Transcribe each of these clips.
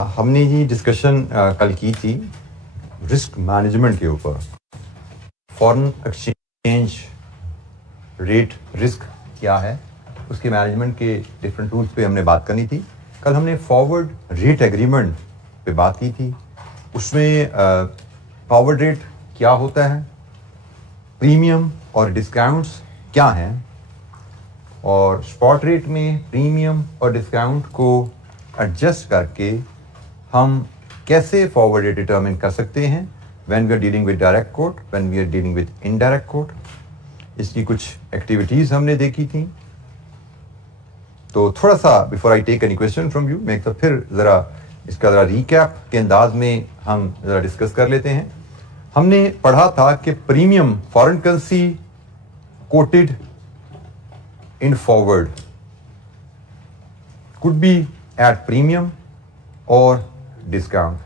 हमने ये डिस्कशन कल की थी रिस्क मैनेजमेंट के ऊपर। फॉरेन एक्सचेंज रेट रिस्क क्या है, उसके मैनेजमेंट के डिफरेंट टूल्स पे हमने बात करनी थी। कल हमने फॉरवर्ड रेट एग्रीमेंट पे बात की थी। उसमें फॉरवर्ड रेट क्या होता है, प्रीमियम और डिस्काउंट्स क्या हैं, और स्पॉट रेट में प्रीमियम और डिस्काउंट को एडजस्ट करके हम कैसे फॉरवर्ड रेट डिटरमिन कर सकते हैं when we are dealing with direct quote, when we are dealing with indirect quote. इसकी कुछ एक्टिविटीज़ हमने देखी थी। तो थोड़ा सा before I take any question from you, मैं फिर इसका रीकैप के अंदाज में हम ज़रा डिस्कस कर लेते हैं। हमने पढ़ा था कि premium foreign currency quoted in forward could be at premium और डिस्काउंट।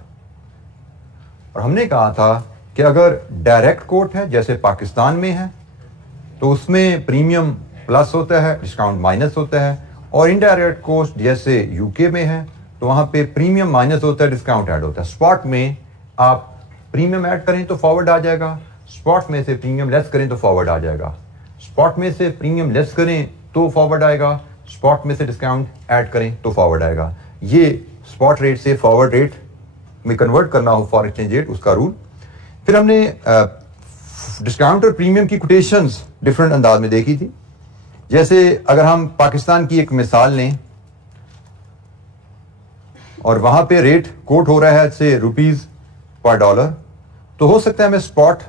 और हमने कहा था कि अगर डायरेक्ट कोट है जैसे पाकिस्तान में है तो उसमें प्रीमियम प्लस होता है, डिस्काउंट माइनस होता है, और इनडायरेक्ट कोट जैसे यूके में है तो वहां पे प्रीमियम माइनस होता है, डिस्काउंट ऐड होता है। स्पॉट में आप प्रीमियम ऐड करें तो फॉरवर्ड आ जाएगा, स्पॉट में से प्रीमियम लेस करें तो फॉरवर्ड आ जाएगा, स्पॉट में से प्रीमियम लेस करें तो फॉरवर्ड आएगा, स्पॉट में से डिस्काउंट ऐड करें तो फॉरवर्ड आएगा। ये स्पॉट रेट से फॉरवर्ड रेट में कन्वर्ट करना हो फॉरेन एक्सचेंज रेट, उसका रूल। फिर हमने डिस्काउंट और प्रीमियम की कोटेशंस डिफरेंट अंदाज में देखी थी। जैसे अगर हम पाकिस्तान की एक मिसाल लें और वहां पे रेट कोट हो रहा है से रुपीज पर डॉलर, तो हो सकता है हमें स्पॉट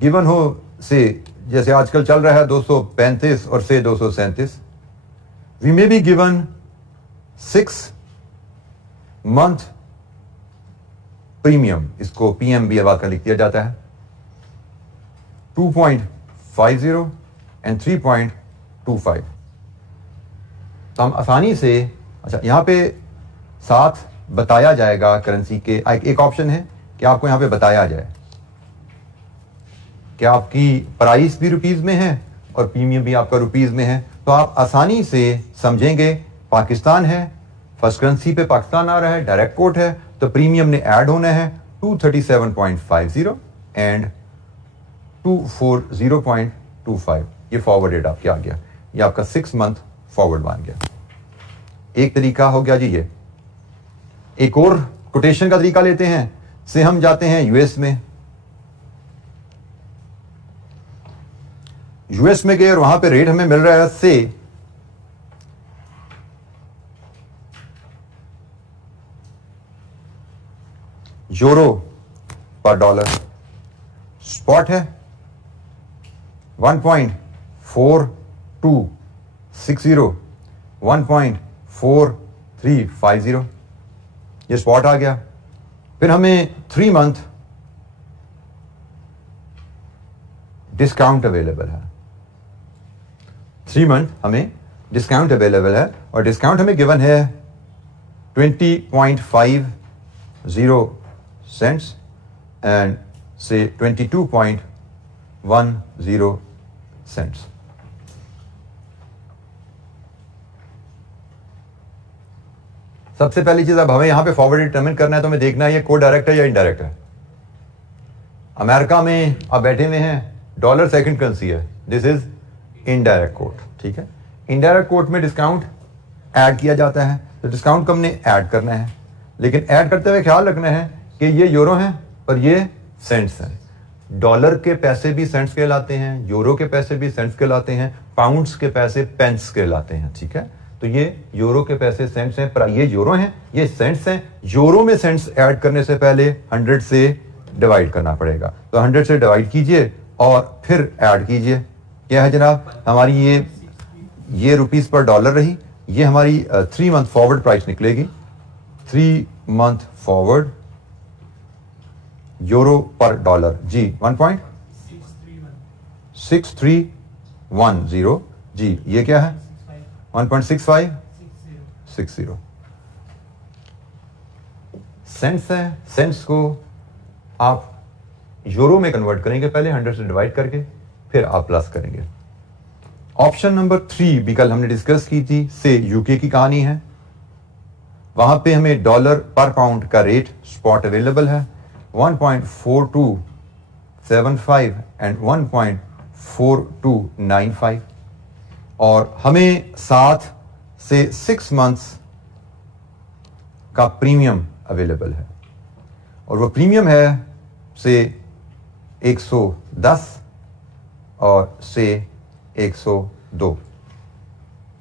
गिवन हो से जैसे आजकल चल रहा है 235 और से 237। We may be given 6 month premium, इसको पीएमबी आवाज का लिख दिया जाता है, 2.50 एंड 3.25। तो हम आसानी से, अच्छा यहां पे साथ बताया जाएगा करेंसी के, एक ऑप्शन है कि आपको यहां पे बताया जाए कि आपकी प्राइस भी रुपीस में है और प्रीमियम भी आपका रुपीस में है, तो आप आसानी से समझेंगे पाकिस्तान है, फर्स्ट करेंसी पे पाकिस्तान आ रहा है, डायरेक्ट कोट है, तो प्रीमियम ने ऐड होना है 237.50 एंड 240.25। ये फॉरवर्ड रेट आपके आ गया, ये आपका 6 मंथ फॉरवर्ड बन गया। एक तरीका हो गया जी ये। एक और कोटेशन का तरीका लेते हैं, से हम जाते हैं यूएस में। यूएस में गए और वहां पे रेट हमें मिल रहा है से यूरो पर डॉलर, स्पॉट है 1.4260, 1.4350, ये स्पॉट आ गया। फिर हमें 3 मंथ डिस्काउंट अवेलेबल है, 3 मंथ हमें डिस्काउंट अवेलेबल है, और डिस्काउंट हमें गिवन है 20.50 सेंट्स एंड से 22.10 सेंट्स। सबसे पहली चीज, अब हमें यहां पे फॉरवर्ड डिटरमिन करना है तो हमें देखना है ये कोड डायरेक्ट है या इनडायरेक्ट है। अमेरिका में आप बैठे हुए हैं, डॉलर सेकंड करेंसी है, दिस इज इनडायरेक्ट कोट, ठीक है। इनडायरेक्ट कोट में डिस्काउंट ऐड किया जाता है, तो डिस्काउंट को हमने ऐड करना है, लेकिन ऐड करते हुए ख्याल रखना है कि ये यूरो हैं और ये सेंट्स हैं। डॉलर के पैसे भी सेंट्स कहलाते हैं, यूरो के पैसे भी सेंट्स कहलाते हैं, पाउंड्स के पैसे पेंस कहलाते हैं, ठीक है। तो ये यूरो के पैसे सेंट्स हैं, पर ये यूरो हैं, ये सेंट्स हैं। यूरो में सेंट्स ऐड करने से पहले 100 से डिवाइड करना पड़ेगा, तो 100 से डिवाइड कीजिए और फिर ऐड कीजिए। क्या है जनाब, हमारी ये रुपीस पर डॉलर रही, ये हमारी 3 मंथ फॉरवर्ड प्राइस निकलेगी, 3 मंथ फॉरवर्ड यूरो पर डॉलर जी 1.6310 जी, ये क्या है 1.6560 सेंट्स है। सेंट्स को आप यूरो में कन्वर्ट करेंगे पहले 100 से डिवाइड करके, फिर आप प्लस करेंगे। ऑप्शन नंबर 3 भी कल हमने डिस्कस की थी, से यूके की कहानी है। वहां पे हमें डॉलर पर पाउंड का रेट स्पॉट अवेलेबल है 1.4275 एंड 1.4295 और हमें 7 से 6 मंथ्स का प्रीमियम अवेलेबल है और वो प्रीमियम है से 110 और से 102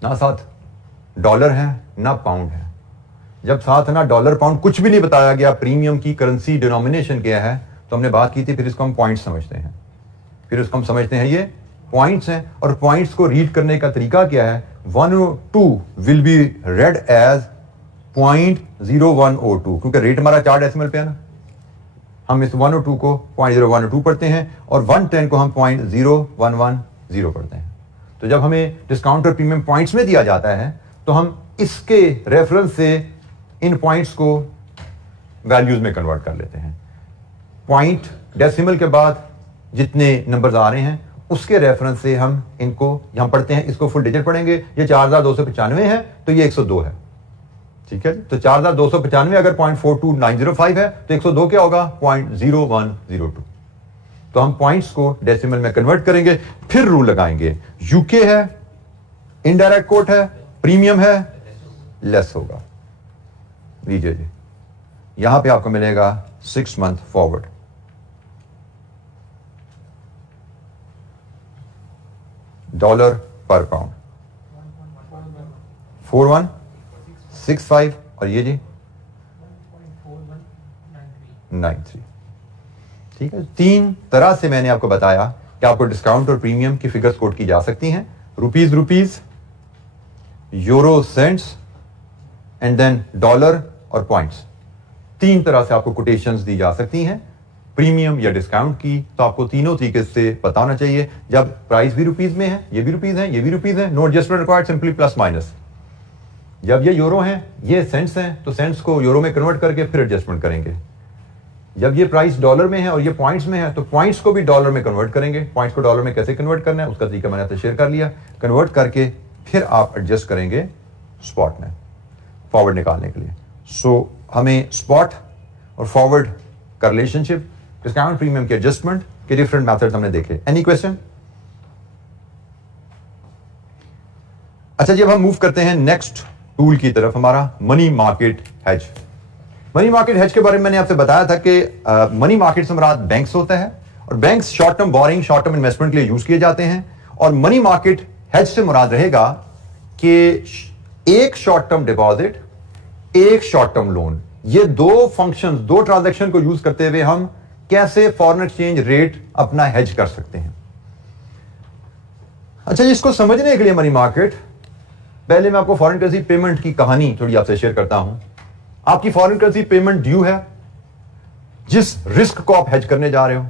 ना साथ डॉलर है ना पाउंड है। जब साथ ना डॉलर पाउंड कुछ भी नहीं बताया गया, प्रीमियम की करेंसी डिनोमिनेशन क्या है, तो हमने बात की थी फिर इसको हम पॉइंट्स समझते हैं, फिर उसको हम समझते हैं ये पॉइंट्स हैं और पॉइंट्स को रीड करने का तरीका क्या है। 102 विल बी रेड एज 0.0102 क्योंकि रेट हमारा 4 डेसिमल पे है ना, हम इस 102 को 0.0102 पढ़ते हैं और 110 को हम 0.0110 पढ़ते हैं। तो जब हमें डिस्काउंट और प्रीमियम पॉइंट्स में दिया जाता है तो हम इसके रेफरेंस से इन पॉइंट्स को वैल्यूज में कन्वर्ट कर लेते हैं। पॉइंट डेसिमल के बाद जितने नंबर्स आ रहे हैं उसके रेफरेंस से हम इनको यहां पढ़ते हैं। इसको फुल डिजिट पढ़ेंगे, ये 4295 है तो ये 102 है, ठीक है। तो 4295 अगर 0.42905 है तो 102 क्या होगा 0.0102। तो हम पॉइंट्स को डेसिमल में कन्वर्ट करेंगे, फिर रूल लगाएंगे। यूके है, इनडायरेक्ट कोट है, प्रीमियम है, लेस होगा। लीजिए जी, यहां पे आपको मिलेगा 6 मंथ फॉरवर्ड, डॉलर पर पाउंड 4165 और ये जी 93। ठीक है, 3 तरह से मैंने आपको बताया कि आपको डिस्काउंट और प्रीमियम की फिगर्स कोट की जा सकती हैं। Rupees, euro cents and then dollar और पॉइंट्स। 3 तरह से आपको कोटेशंस दी जा सकती हैं प्रीमियम या डिस्काउंट की। तो आपको तीनों तरीके से पता होना चाहिए। जब प्राइस भी रुपीज में है, ये भी रुपीज है, ये भी रुपीज है, no adjustment required, simply plus minus. जब ये यूरो हैं, ये सेंट्स हैं, तो सेंट्स को यूरो में कन्वर्ट करके फिर एडजस्टमेंट करेंगे। जब ये प्राइस डॉलर में है और ये पॉइंट्स में है तो पॉइंट्स को भी डॉलर में कन्वर्ट करेंगे। पॉइंट्स को डॉलर में कैसे कन्वर्ट करना है उसका तरीका मैंने आपसे शेयर कर लिया। कन्वर्ट करके फिर आप एडजस्ट करेंगे स्पॉट में फॉरवर्ड निकालने के लिए। सो हमें स्पॉट और फॉरवर्ड का रिलेशनशिप, डिस्काउंट प्रीमियम के एडजस्टमेंट के डिफरेंट मेथड्स हमने देखे। Any question? अच्छा जी, अब हम मूव करते हैं नेक्स्ट टूल की तरफ, हमारा money market hedge. Money market hedge के बारे में मैंने आपसे बताया था कि मनी मार्केट से मुराद बैंक्स होता है और banks short term borrowing, short term investment के लिए यूज किए जाते हैं। और मनी मार्केट हेज से मुराद रहेगा कि एक शॉर्ट टर्म डिपॉजिट, एक शॉर्ट टर्म लोन, ये 2 फंक्शन, 2 ट्रांजैक्शन को यूज करते हुए हम कैसे फॉरेन एक्सचेंज रेट अपना हेज कर सकते हैं। अच्छा, इसको समझने के लिए मनी मार्केट, पहले मैं आपको फॉरेन करेंसी पेमेंट की कहानी थोड़ी आपसे शेयर करता हूं। आपकी फॉरेन करेंसी पेमेंट ड्यू है, जिस रिस्क को आप हेज करने जा रहे हो।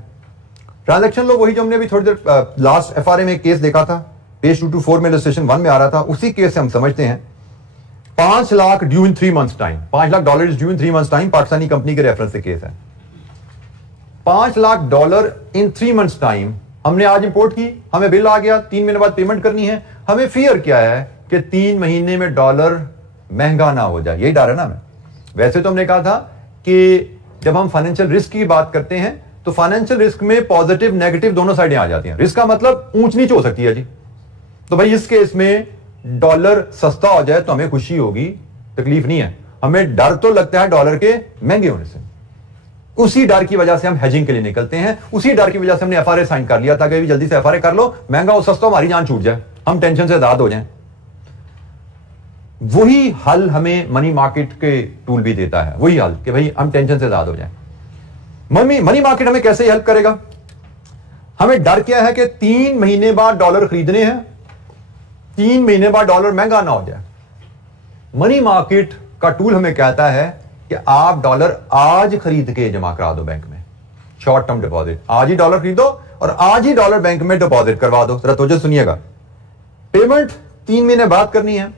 ट्रांजैक्शन लो वही जो हमने अभी थोड़ी देर लास्ट एफआरए में केस देखा था, पेज 224 में इलस्ट्रेशन 1 में आ रहा था, उसी केस से हम समझते हैं। 5 लाख ड्यू इन 3 मंथ्स टाइम, $5 लाख ड्यू इन 3 मंथ्स टाइम, पाकिस्तानी कंपनी के रेफरेंस से केस है। $5 लाख इन 3 मंथ्स टाइम हमने आज इंपोर्ट की, हमें बिल आ गया, 3 महीने बाद पेमेंट करनी है। हमें फियर क्या है कि 3 महीने में डॉलर महंगा ना हो जाए, यही डर है ना। हमें वैसे तो हमने कहा था कि जब हम फाइनेंशियल रिस्क की बात करते हैं तो फाइनेंशियल रिस्क में पॉजिटिव नेगेटिव दोनों साइडें आ जाती हैं। रिस्क का मतलब ऊंच नीच हो सकती है जी। तो भाई इस केस में डॉलर सस्ता हो जाए तो हमें खुशी होगी, तकलीफ नहीं है। हमें डर तो लगता है डॉलर के महंगे होने से। उसी डर की वजह से हम हेजिंग के लिए निकलते हैं। उसी डर की वजह से हमने एफआरए साइन कर लिया था कि जल्दी से एफआरए कर लो, महंगा हो सस्ता, हमारी जान छूट जाए, हम टेंशन से आजाद हो जाएं। वही हल हमें मनी मार्केट के टूल भी देता है, वही हल कि भाई हम टेंशन से आजाद हो जाएं। मनी मार्केट हमें कैसे हेल्प करेगा? हमें डर क्या है कि 3 महीने बाद डॉलर खरीदने हैं, 3 महीने बाद डॉलर महंगा ना हो जाए। मनी मार्केट का टूल हमें कहता है कि आप डॉलर आज खरीद के जमा करा दो बैंक में, शॉर्ट टर्म डिपॉजिट। आज ही डॉलर खरीदो और आज ही डॉलर बैंक में डिपॉजिट करवा दो। जरा तवज्जो सुनिएगा, पेमेंट 3 महीने बाद करनी है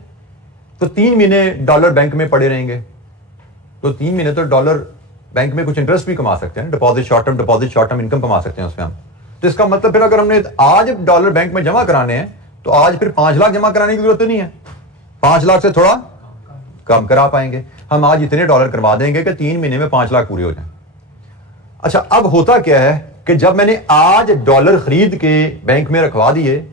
तो 3 महीने डॉलर बैंक में पड़े रहेंगे, तो 3 महीने तो डॉलर बैंक में कुछ इंटरेस्ट भी कमा सकते हैं, deposit, short term deposit, short term income कमा सकते हैं उसमें हम। तो इसका मतलब फिर अगर हमने आज डॉलर बैंक में जमा कराने हैं तो आज फिर 5 लाख जमा कराने की जरूरत नहीं है, 5 लाख से थोड़ा काम करा पाएंगे। हम आज इतने डॉलर करवा देंगे कि 3 महीने में 5 लाख पूरे हो जाएं। अच्छा, अब होता क्या है कि जब मैंने आज डॉलर खरीद के बैंक में रखवा दिए,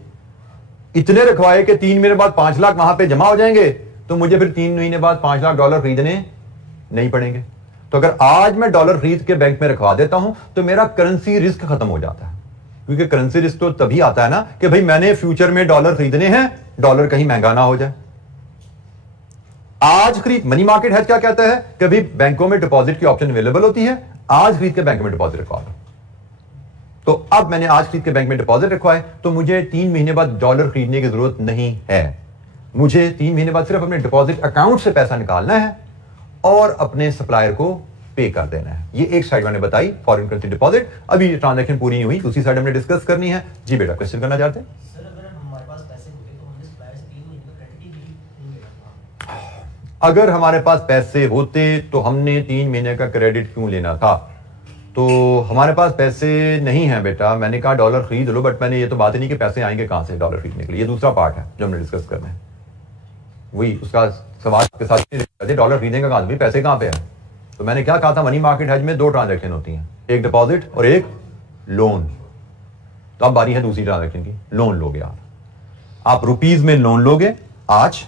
इतने रखवाए कि 3 महीने बाद 5 लाख वहां पे जमा हो जाएंगे, तो मुझे फिर 3 महीने बाद 5 लाख डॉलर खरीदने नहीं पड़ेंगे। तो अगर आज मैं डॉलर खरीद के बैंक में रखवा देता हूं तो मेरा करेंसी रिस्क खत्म हो जाता है, क्योंकि करेंसी रिस्क तो तभी आता है ना कि भाई मैंने फ्यूचर में डॉलर खरीदने हैं, डॉलर कहीं महंगा ना हो जाए। आज खरीद, मनी मार्केट हेज क्या कहता है कि भाई बैंकों में डिपॉजिट की ऑप्शन अवेलेबल होती है, आज खरीद के बैंक में डिपॉजिट रखवा दो। तो अब मैंने आज खरीद के बैंक में डिपॉजिट रखवाए तो मुझे 3 महीने बाद डॉलर खरीदने की जरूरत नहीं है। मुझे 3 महीने बाद सिर्फ अपने डिपॉजिट अकाउंट से पैसा निकालना है और अपने सप्लायर को पे कर देना है। ये एक साइड मैंने बताई, फॉरेन करेंसी डिपॉजिट। अभी ट्रांजैक्शन पूरी नहीं हुई, दूसरी साइड हमने डिस्कस करनी है। जी बेटा, क्वेश्चन करना चाहते हैं? सर, अगर हमारे पास पैसे होते तो हमने सप्लायर से 3 महीने का क्रेडिट ही क्यों लेना था? अगर हमारे पास पैसे होते तो हमने 3 महीने का क्रेडिट क्यों लेना था? तो हमारे पास पैसे नहीं है बेटा। मैंने कहा डॉलर खरीद लो, बट मैंने ये तो बात ही नहीं कि पैसे आएंगे कहां से डॉलर खरीदने के लिए। ये दूसरा पार्ट है जो हमने डिस्कस करना है। वही उसका सवाल के साथ डॉलर खरीदेंगे कहां से, पैसे कहां पे है? तो मैंने क्या कहा था, मनी मार्केट हेज में 2 ट्रांजैक्शन होती हैं, एक डिपॉजिट और एक लोन। तो अब बारी है दूसरी ट्रांजैक्शन की, लोन लोगे आप रुपीज में लोन लोगे। आज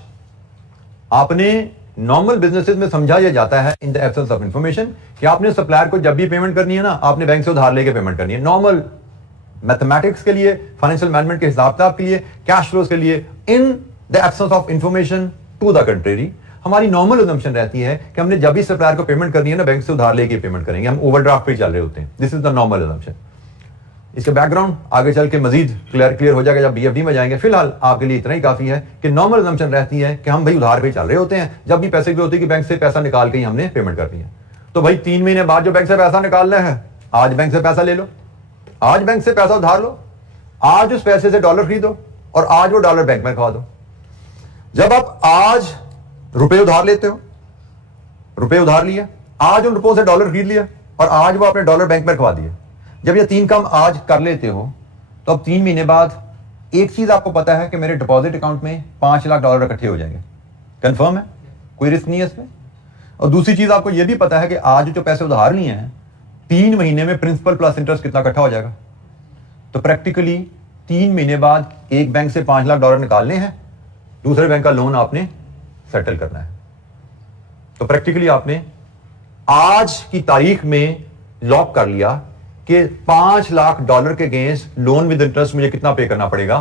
आपने नॉर्मल बिजनेसेस में समझाया जाता है इन द एब्सेंस ऑफ इंफॉर्मेशन कि आपने सप्लायर को जब भी पेमेंट करनी है ना, आपने बैंक से उधार लेके पेमेंट करनी है। नॉर्मल मैथमेटिक्स के लिए, फाइनेंशियल मैनेजमेंट के हिसाब किताब के लिए, कैश फ्लोज के लिए, in the absence of information to the contrary, हमारी नॉर्मल अजम्पशन रहती है कि हमने जब भी सप्लायर को पेमेंट करनी है ना, बैंक से उधार लेके पेमेंट करेंगे। हम ओवरड्राफ्ट पे चल रहे होते हैं। This is the normal assumption. इसका बैकग्राउंड आगे चल के मजीद क्लियर हो जाएगा जब बीएफडी में जाएंगे। फिलहाल आपके लिए इतना ही काफी है कि नॉर्मल अजम्पशन रहती है कि हम भाई उधार पे चल रहे होते हैं। जब भी पैसे की होती है कि बैंक से पैसा निकाल के ही हमने पेमेंट करनी है। तो भाई 3 महीने बाद जो बैंक से पैसा निकालना है, आज बैंक से पैसा ले लो, आज बैंक से पैसा उधार लो, आज उस पैसे से डॉलर खरीदो और आज वो डॉलर बैंक में रखवा दो। जब आप आज रुपए उधार लेते हो, रुपए उधार लिए, आज उन रुपयों से डॉलर खरीद लिया और आज वो अपने डॉलर बैंक में रखवा दिए। जब ये 3 काम आज कर लेते हो तो अब 3 महीने बाद एक चीज आपको पता है कि मेरे डिपॉजिट अकाउंट में 5 लाख डॉलर इकट्ठे हो जाएंगे। कंफर्म है, कोई रिस्क नहीं है इसमें। और दूसरी चीज आपको यह भी पता है कि आज जो पैसे उधार लिए हैं, 3 महीने में प्रिंसिपल प्लस इंटरेस्ट कितना इकट्ठा हो जाएगा। तो प्रैक्टिकली 3 महीने बाद एक बैंक से 5 लाख डॉलर निकालने हैं, दूसरे बैंक का लोन आपने सेटल करना है। तो प्रैक्टिकली आपने आज की तारीख में लॉक कर लिया कि 5 लाख डॉलर के अगेंस्ट लोन विद इंटरेस्ट मुझे कितना पे करना पड़ेगा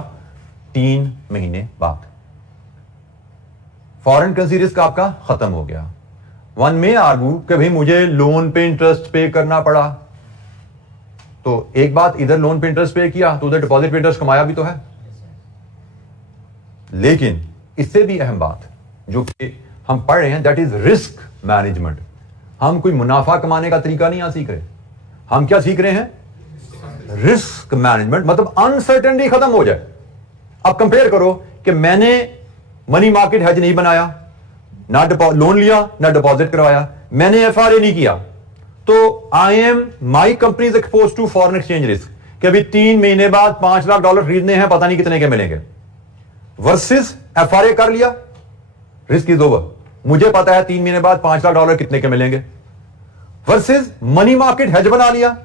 3 महीने बाद। फॉरेन करेंसी रिस्क आपका खत्म हो गया। वन में आर्गू कि भाई मुझे लोन पे इंटरेस्ट पे करना पड़ा, तो एक बात, इधर लोन पे इंटरेस्ट पे किया तो उधर डिपॉजिट पे इंटरेस्ट कमाया भी तो है। लेकिन इससे भी अहम बात जो कि हम पढ़ रहे हैं, दैट इज रिस्क मैनेजमेंट। हम कोई मुनाफा कमाने का तरीका नहीं यहां सीख रहे, हम क्या सीख रहे हैं? Risk management. मतलब अनसर्टेनिटी खत्म हो जाए। अब कंपेयर करो कि मैंने मनी मार्केट हेज नहीं बनाया, ना लोन लिया, ना डिपॉजिट करवाया, मैंने एफआरए नहीं किया, तो I am my company is expose to foreign exchange risk कि अभी 3 महीने बाद 5 लाख डॉलर खरीदने हैं, पता नहीं कितने के मिलेंगे। वर्सेस एफआरए कर लिया, रिस्क इज ओवर, मुझे पता है 3 महीने बाद 5 लाख डॉलर कितने के मिलेंगे। वर्सेस मनी मार्केट हेज बना लिया,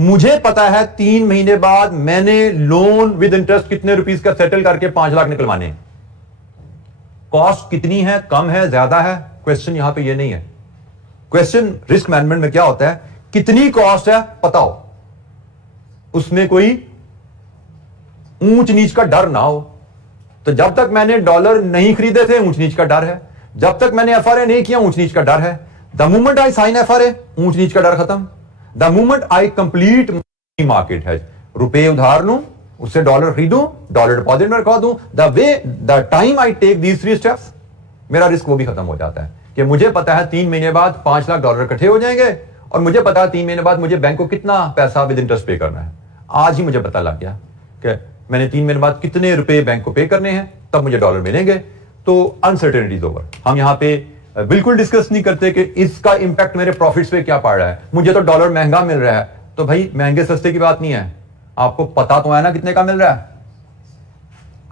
मुझे पता है 3 महीने बाद मैंने लोन विद इंटरेस्ट कितने रुपीस का सेटल करके 5 लाख निकलवाने हैं। कॉस्ट कितनी है, कम है, ज्यादा है, क्वेश्चन यहां पे ये नहीं है। क्वेश्चन रिस्क मैनेजमेंट में क्या होता है, कितनी कॉस्ट है पता हो, उसमें कोई ऊंच नीच का डर ना हो। तो जब तक मैंने डॉलर नहीं खरीदे थे, ऊंच नीच का डर है। जब तक मैंने एफआरए नहीं किया, ऊंच नीच का डर है। The moment I sign FRA, ऊंच नीच का डर खत्म। The moment I complete market है, रुपए उधार लूं, उससे डॉलर खरीदूं, डॉलर डिपॉजिट में रखवा दूं, the time I take these 3 steps, मेरा रिस्क वो भी खत्म हो जाता है कि मुझे पता है 3 महीने बाद 5 लाख डॉलर इकट्ठे हो जाएंगे और मुझे पता है 3 महीने बाद मुझे बैंक को कितना पैसा विद इंटरेस्ट पे करना है। आज ही मुझे पता लग गया कि मैंने 3 महीने बाद कितने रुपए बैंक को पे करने हैं, तब मुझे डॉलर मिलेंगे। तो अनसर्टेनिटी इज ओवर। हम यहां पे बिल्कुल डिस्कस नहीं करते कि इसका इंपैक्ट मेरे प्रॉफिट्स पे क्या पड़ रहा है। मुझे तो डॉलर महंगा मिल रहा है, तो भाई महंगे सस्ते की बात नहीं है, आपको पता तो है ना कितने का मिल रहा है।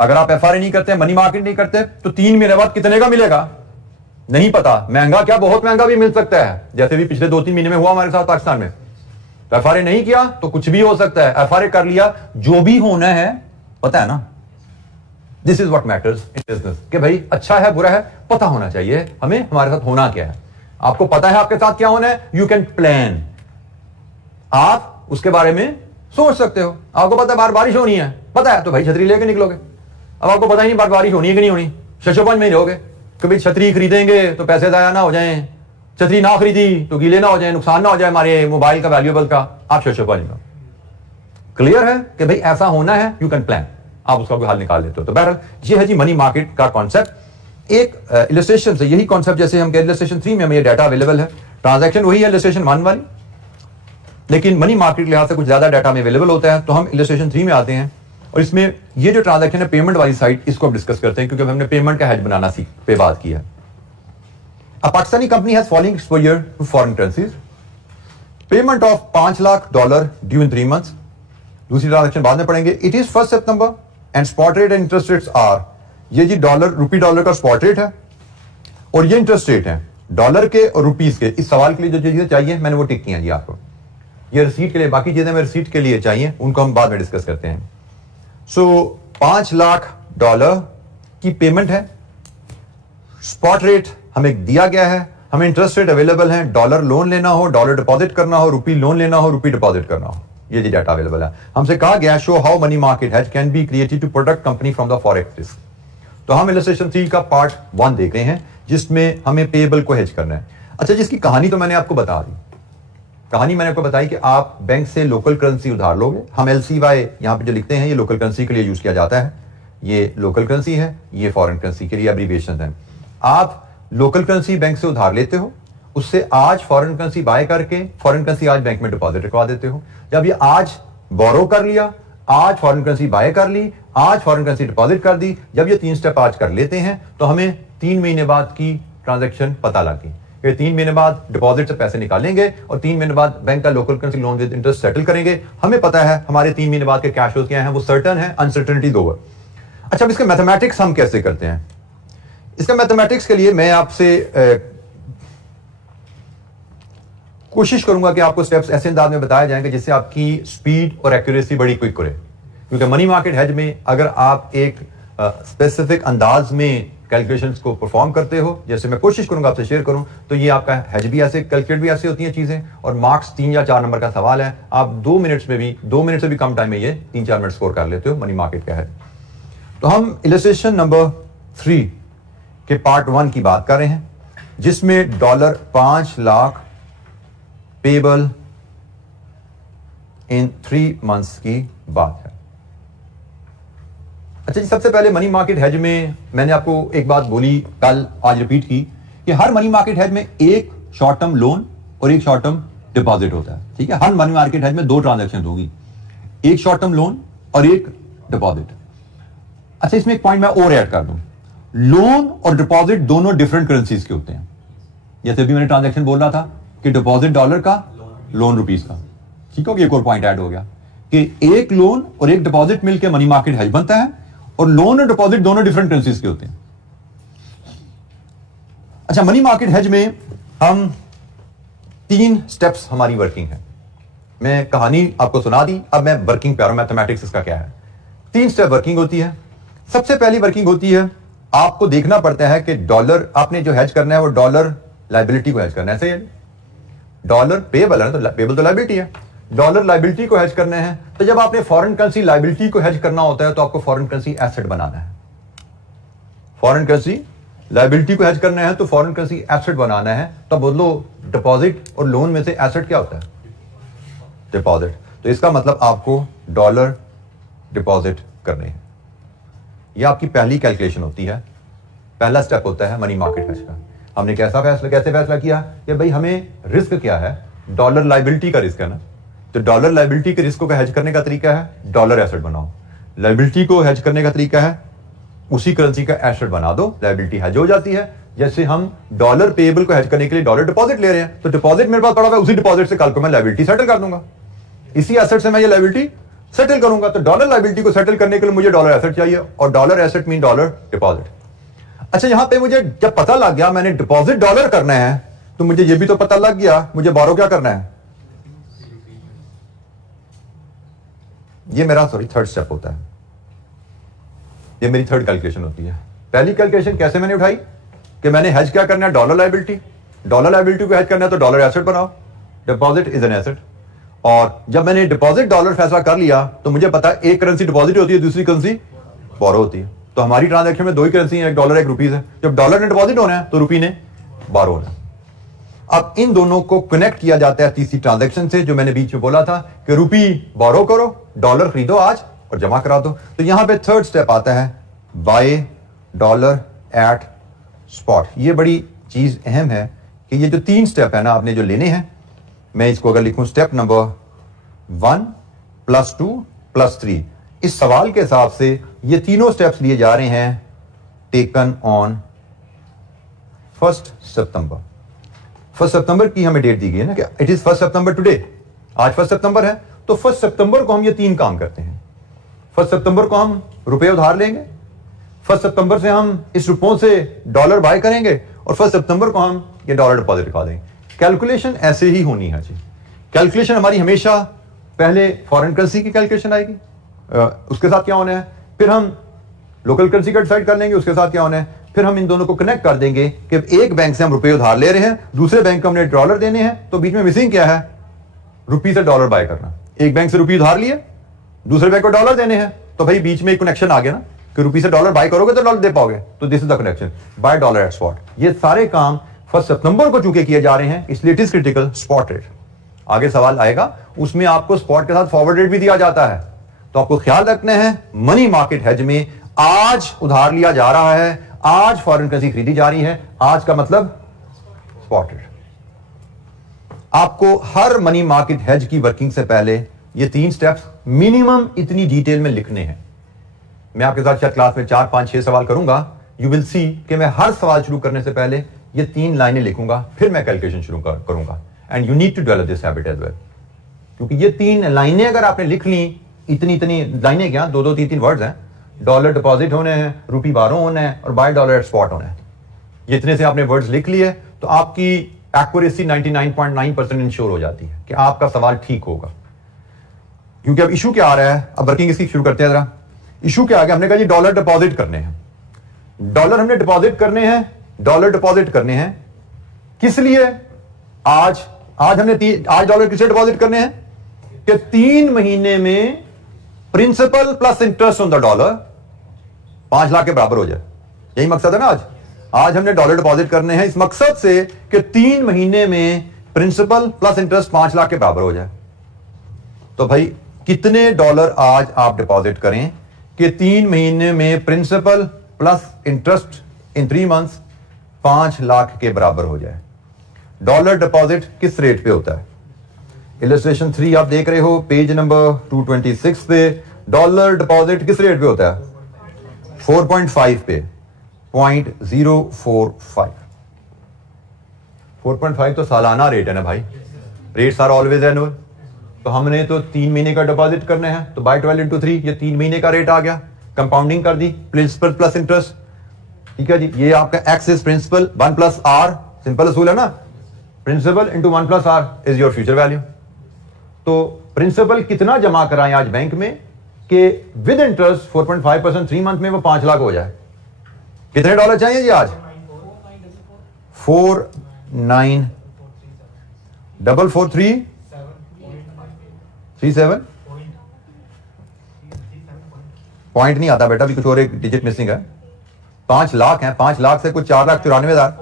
अगर आप एफआरए नहीं करते, मनी मार्केट नहीं करते, तो 3 महीने बाद कितने का मिलेगा नहीं पता, महंगा क्या बहुत महंगा भी मिल सकता है, जैसे भी पिछले 2-3 महीने में हुआ हमारे साथ पाकिस्तान में। एफआरए नहीं किया तो कुछ भी हो सकता है, एफआरए कर लिया, जो भी होना है पता है ना। This is what matters in business, कि भाई अच्छा है बुरा है पता होना चाहिए हमें, हमारे साथ होना क्या है। आपको पता है आपके साथ क्या होना है, यू कैन प्लान, आप उसके बारे में सोच सकते हो। आपको पता है बाहर बारिश होनी है, पता है तो भाई छतरी लेके निकलोगे। अब आपको पता ही नहीं बाहर बारिश होनी है कि नहीं होनी, शशोपंज में ही रहोगे। कभी छतरी खरीदेंगे तो पैसे जाया ना हो जाएं, छतरी ना खरीदी तो गीले ना हो जाए, नुकसान ना हो जाए हमारे मोबाइल का वैल्यूएबल का, आप शशोपंज में। क्लियर है कि भाई ऐसा होना है, यू कैन प्लान, आप उसका कोई हल निकाल लेते हो। तो बहरहाल ये है जी मनी मार्केट का कॉन्सेप्ट। एक इलस्ट्रेशन से यही कॉन्सेप्ट, जैसे हम कह इलस्ट्रेशन 3 में हमें ये डाटा अवेलेबल है, ट्रांजैक्शन वही है इलस्ट्रेशन 1 वाली, लेकिन मनी मार्केट के लिहाज से कुछ ज्यादा डाटा में अवेलेबल होता है। तो हम इलस्ट्रेशन 3 में आते हैं और इसमें ये जो ट्रांजैक्शन है पेमेंट वाली साइड, इसको हम डिस्कस करते हैं क्योंकि हमने पेमेंट का हेज बनाना सीख पे बात की है। A Pakistani company has falling exposure to foreign currencies. Payment of $5 lakh due in 3 months. दूसरी ट्रांजैक्शन बाद में पढ़ेंगे। It is 1 September and spot rate and interest rates are, ये जी रुपी डॉलर का स्पॉट रेट है और ये इंटरेस्ट रेट है डॉलर के और रुपीस के। इस सवाल के लिए जो चीजें चाहिए मैंने वो टिक की हैं जी आपको, ये रिसीट के लिए, बाकी चीजें मैं रिसीट के लिए चाहिए उनको हम बाद में डिस्कस करते हैं। सो $5 लाख की पेमेंट है, स्पॉट रेट हमें दिया गया है, हमें इंटरेस्ट रेट अवेलेबल है, डॉलर लोन लेना हो, डॉलर डिपॉजिट करना हो, रुपी लोन लेना हो, रुपी डिपॉजिट करना हो, ये जी डाटा अवेलेबल है। हमसे कहा गया show how money market hedge can be created to protect company from the forex risk. तो हम इलस्ट्रेशन 3 का पार्ट 1 देख रहे हैं जिसमें हमें पेएबल को हेज करना है। अच्छा, जिसकी कहानी तो मैंने आपको बता दी, कहानी मैंने आपको बताई कि आप बैंक से लोकल करेंसी उधार लोगे। हम LCY यहां पे जो लिखते हैं ये लोकल करेंसी के लिए यूज किया जाता है, ये लोकल करेंसी है, ये फॉरेन करेंसी के लिए एब्रीविएशन है। आप लोकल करेंसी बैंक से उधार लेते हो, उससे आज फॉरेन करेंसी बाय करके फॉरेन करेंसी आज बैंक में डिपॉजिट करवा देते हो। जब ये आज बोरो कर लिया, आज फॉरेन करेंसी बाय कर ली, आज फॉरेन करेंसी डिपॉजिट कर दी, जब ये 3 स्टेप आज कर लेते हैं तो हमें 3 महीने बाद की ट्रांजैक्शन पता लगी। ये 3 महीने बाद डिपॉजिट से पैसे निकालेंगे और 3 महीने बाद बैंक का local currency loan with interest settle करेंगे। हमें पता है हमारे 3 महीने बाद के कैश फ्लो क्या है, वो सर्टन है, अनसर्टनिटी 2 है। अच्छा, अब इसके मैथमेटिक्स हम कैसे करते हैं? इसका मैथमेटिक्स के लिए मैं आपसे कोशिश करूंगा कि आपको स्टेप्स ऐसे अंदाज में बताए जाएंगे जिससे आपकी स्पीड और एक्यूरेसी बड़ी क्विक करे। क्योंकि मनी मार्केट हेज में अगर आप एक स्पेसिफिक अंदाज में कैलकुलेशंस को परफॉर्म करते हो, जैसे मैं कोशिश करूंगा आपसे शेयर करूं, तो ये आपका हेज भी ऐसे कैलकुलेट भी ऐसे होती हैं चीजें, और मार्क्स 3 या 4 नंबर का सवाल है, आप 2 मिनट से भी कम टाइम में ये 3-4 मिनट स्कोर कर लेते हो मनी मार्केट का हेज। तो हम इलस्ट्रेशन नंबर 3 के पार्ट 1 की बात कर रहे हैं जिसमें $5 लाख पेबल इन 3 मंथ्स की बात है। अच्छा जी, सबसे पहले मनी मार्केट हेज में मैंने आपको एक बात बोली कल, आज रिपीट की कि हर मनी मार्केट हेज में एक शॉर्ट टर्म लोन और एक शॉर्ट टर्म डिपॉजिट होता है। ठीक है, हर मनी मार्केट हेज में 2 ट्रांजैक्शन होगी, एक शॉर्ट टर्म लोन और एक डिपॉजिट। अच्छा, इसमें एक पॉइंट मैं और ऐड कर दूं, लोन और डिपॉजिट दोनों डिफरेंट करेंसीज के होते हैं। जैसे भी मैंने ट्रांजैक्शन बोल रहा था कि डिपॉजिट डॉलर का, लोन रुपीस का। ठीक हो गया, एक और पॉइंट ऐड हो गया कि एक लोन और एक डिपॉजिट मिलकर मनी मार्केट हेज बनता है, और लोन और डिपॉजिट दोनों डिफरेंट करेंसीज के होते हैं। अच्छा, मनी मार्केट हेज में हम 3 स्टेप्स हमारी वर्किंग है। मैं कहानी आपको सुना दी, अब मैं वर्किंग पे आ रहा हूं, मैथमेटिक्स इसका क्या है। 3 स्टेप वर्किंग होती है। सबसे पहली वर्किंग होती है, आपको देखना पड़ता है कि डॉलर आपने जो हेज करना है वो डॉलर लायबिलिटी को हेज करना है। ऐसे ही डॉलर पेबल है, तो पेबल तो लायबिलिटी है, डॉलर लायबिलिटी को हेज करने हैं। तो जब आपने फॉरेन करेंसी लायबिलिटी को हेज करना होता है तो आपको फॉरेन करेंसी एसेट बनाना है। फॉरेन करेंसी लायबिलिटी को हेज करना है तो फॉरेन करेंसी एसेट बनाना है। तो बोलो डिपॉजिट और लोन में से एसेट क्या होता है? डिपॉजिट। तो इसका मतलब आपको डॉलर डिपॉजिट करने हैं। यह आपकी पहली कैलकुलेशन होती है, पहला स्टेप होता है मनी मार्केट हेज का। हमने कैसे फैसला किया कि भाई हमें रिस्क क्या है? डॉलर लायबिलिटी का रिस्क है ना, तो डॉलर लायबिलिटी के रिस्क को हेज करने का तरीका है डॉलर एसेट बनाओ। लायबिलिटी को हेज करने का तरीका है उसी करेंसी का एसेट बना दो, लायबिलिटी हेज हो जाती है। जैसे हम डॉलर पेएबल को हेज करने के लिए डॉलर डिपॉजिट ले रहे हैं, तो डिपॉजिट मेरे पास पड़ा हुआ है, उसी डिपॉजिट से कल को मैं लायबिलिटी सेटल कर दूंगा, इसी एसेट से मैं ये लायबिलिटी सेटल करूंगा। तो डॉलर लायबिलिटी को सेटल करने के लिए मुझे डॉलर एसेट चाहिए, और dollar asset mean dollar deposit. अच्छा, यहां पे मुझे जब पता लग गया मैंने डिपॉजिट डॉलर करना है, तो मुझे ये भी तो पता लग गया मुझे बारो क्या करना है। ये मेरा थर्ड स्टेप होता है, ये मेरी थर्ड कैलकुलेशन होती है। पहली कैलकुलेशन कैसे मैंने उठाई कि मैंने हेज क्या करना है, डॉलर लायबिलिटी को हेज करना है तो डॉलर एसेट बनाओ, डिपॉजिट इज एन एसेट। और जब मैंने डिपॉजिट डॉलर फैसला कर लिया तो मुझे पता है एक करेंसी डिपॉजिट होती है, दूसरी करेंसी बोरो होती है। तो हमारी ट्रांजैक्शन में दो ही करेंसी है, एक डॉलर एक रुपीज है। जब डॉलर ने डिपॉजिट होना है तो रुपी ने बोरो होना है। अब इन दोनों को कनेक्ट किया जाता है तीसरी ट्रांजैक्शन से, जो मैंने बीच में बोला था कि रुपी बोरो करो, डॉलर खरीदो आज और जमा करा दो। तो यहां पे थर्ड स्टेप आता है बाय डॉलर एट स्पॉट। ये बड़ी चीज अहम है कि ये जो तीन स्टेप है ना आपने जो लेने हैं, मैं इसको अगर लिखूं स्टेप नंबर 1 + 2 + 3, इस सवाल के हिसाब से ये तीनों स्टेप्स लिए जा रहे हैं टेकन ऑन 1 सितंबर। 1 सितंबर की हमें डेट दी गई है ना, कि इट इज 1 सितंबर टुडे। आज 1 सितंबर है तो 1 सितंबर को हम ये तीन काम करते हैं। 1 सितंबर को हम रुपए उधार लेंगे, 1 सितंबर से हम इस रुपयों से डॉलर बाय करेंगे और 1 सितंबर को हम ये डॉलर डिपॉजिट कर देंगे। कैलकुलेशन ऐसे ही होनी है जी। कैलकुलेशन हमारी हमेशा पहले फॉरेन करेंसी की कैलकुलेशन आएगी, उसके साथ क्या होना है, फिर हम लोकल करेंसी का डिसाइड कर लेंगे, उसके साथ क्या होना है, फिर हम इन दोनों को कनेक्ट कर देंगे कि एक बैंक से हम रुपए उधार ले रहे हैं, दूसरे बैंक को हमने डॉलर देने हैं, तो बीच में मिसिंग क्या है, रुपी से डॉलर बाय करना। एक बैंक से रुपये उधार लिए, दूसरे बैंक को डॉलर देने हैं, तो भाई बीच में एक कनेक्शन आ गया ना कि रुपी से डॉलर बाय करोगे तो डॉलर दे पाओगे, तो this is the connection, buy dollar at spot. ये सारे काम 1 सितंबर को चूंकि किए जा रहे हैं, इसलिए it is critical spot rate. आगे सवाल आएगा, उसमें आपको स्पॉट के साथ फॉरवर्ड रेट भी दिया जाता है, तो आपको ख्याल रखना है मनी मार्केट हेज में आज उधार लिया जा रहा है, आज फॉरेन करेंसी खरीदी जा रही है, आज का मतलब स्पॉट रेट। आपको हर मनी मार्केट हेज की वर्किंग से पहले ये तीन स्टेप्स मिनिमम इतनी डिटेल में लिखने हैं। मैं आपके साथ शायद क्लास में 4, 5, 6 सवाल करूंगा, यू विल सी कि मैं हर सवाल शुरू करने से पहले ये 3 लाइनें लिखूंगा, फिर मैं कैलकुलेशन शुरू करूंगा। And you need to develop this habit as well, क्योंकि ये 3 लाइनें अगर आपने लिख ली, इतनी लाइनें क्या, 2-2, 3-3 वर्ड्स हैं, डॉलर डिपॉजिट होने हैं, रुपी बारो होना है और बाय डॉलर एट स्पॉट होना है। ये इतने से आपने वर्ड्स लिख लिए तो आपकी एक्यूरेसी 99.9% इंश्योर हो जाती है कि आपका सवाल ठीक होगा। क्योंकि अब इशू क्या आ रहा है, अब वर्किंग इसकी शुरू करते हैं जरा। इशू क्या आ गया, हमने कहा जी डॉलर डिपॉजिट करने हैं, डॉलर हमने डिपॉजिट करने हैं, डॉलर डिपॉजिट करने हैं किस लिए, आज डॉलर किसे डिपॉजिट करने हैं कि 3 महीने में principal plus interest on the dollar 5 lakh के बराबर हो जाए। यही मकसद है ना, आज हमने डॉलर डिपॉजिट करने हैं इस मकसद से कि 3 महीने में प्रिंसिपल प्लस इंटरेस्ट 5 लाख के बराबर हो जाए। तो भाई कितने डॉलर आज आप डिपॉजिट करें कि 3 महीने में principal plus interest in 3 months 5 lakh के बराबर हो जाए। डॉलर डिपॉजिट किस रेट पे होता है, इलस्ट्रेशन 3 आप देख रहे हो पेज नंबर 226 पे, डॉलर डिपॉजिट किस रेट पे होता है, 4.5 पे, 0.045। 4.5 तो सालाना रेट है ना भाई, रेट्स आर ऑलवेज एनुअल। तो हमने तो 3 महीने का डिपॉजिट करना है, तो बाय 12 × 3 ये 3 महीने का रेट आ गया, कंपाउंडिंग कर दी, प्रिंसिपल प्लस इंटरेस्ट, ठीक है जी। ये आपका X is principal, 1 + r, simple असूल है ना, principal into 1 + r is your future value. तो प्रिंसिपल कितना जमा कराएं आज बैंक में कि विद इंटरेस्ट 4.5% 3 मंथ में वो 5 लाख हो जाए। कितने डॉलर चाहिए जी आज, 4944337 पॉइंट नहीं आता बेटा, भी कुछ और एक डिजिट मिसिंग है। 5 लाख है, 5 लाख से कुछ 4,94,000,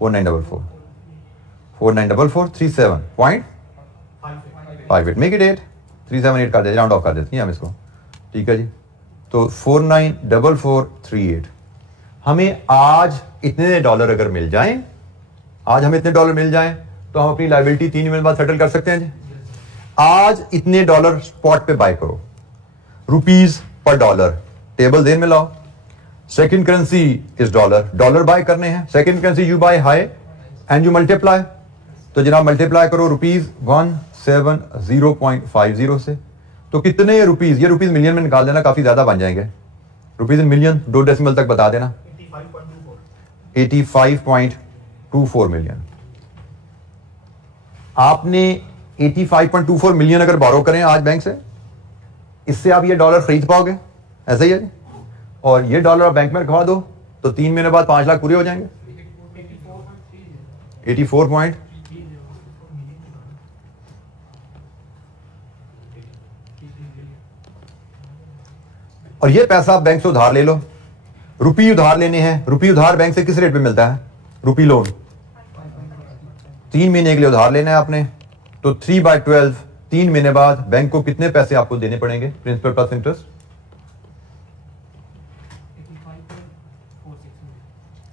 494437.58 मेक इट 8 378 कर देते, राउंड ऑफ कर देते हैं हम इसको, ठीक है जी। तो 494438 हमें आज इतने डॉलर अगर मिल जाएं, आज हमें इतने डॉलर मिल जाएं तो हम अपनी लायबिलिटी 3 महीने बाद सेटल कर सकते हैं जी। आज इतने डॉलर स्पॉट पे बाय करो, रुपीज पर डॉलर, टेबल देन में लाओ। Second currency is dollar, dollar buy करने हैं, second currency you buy high and you multiply, तो जनाब मल्टीप्लाई करो रुपीज 170.50 से, तो कितने रुपीज, ये रुपीज मिलियन में निकाल देना, काफी ज्यादा बन जाएंगे, रुपीज इन मिलियन 2 डेसिमल तक बता देना, 85.24 मिलियन। आपने 85.24 मिलियन अगर बोरो करें आज बैंक से, इससे आप ये डॉलर खरीद पाओगे? ऐसा ही है। और ये डॉलर आप बैंक में रखवा दो तो 3 महीने बाद 5 लाख पूरे हो जाएंगे। 84 पॉइंट और ये पैसा आप बैंक से उधार ले लो। रुपी उधार लेने हैं। रुपी उधार बैंक से किस रेट पे मिलता है? रुपी लोन 3 महीने के लिए उधार लेना है आपने, तो 3/12 3 महीने बाद बैंक को कितने पैसे आपको देने पड़ेंगे principal plus interest?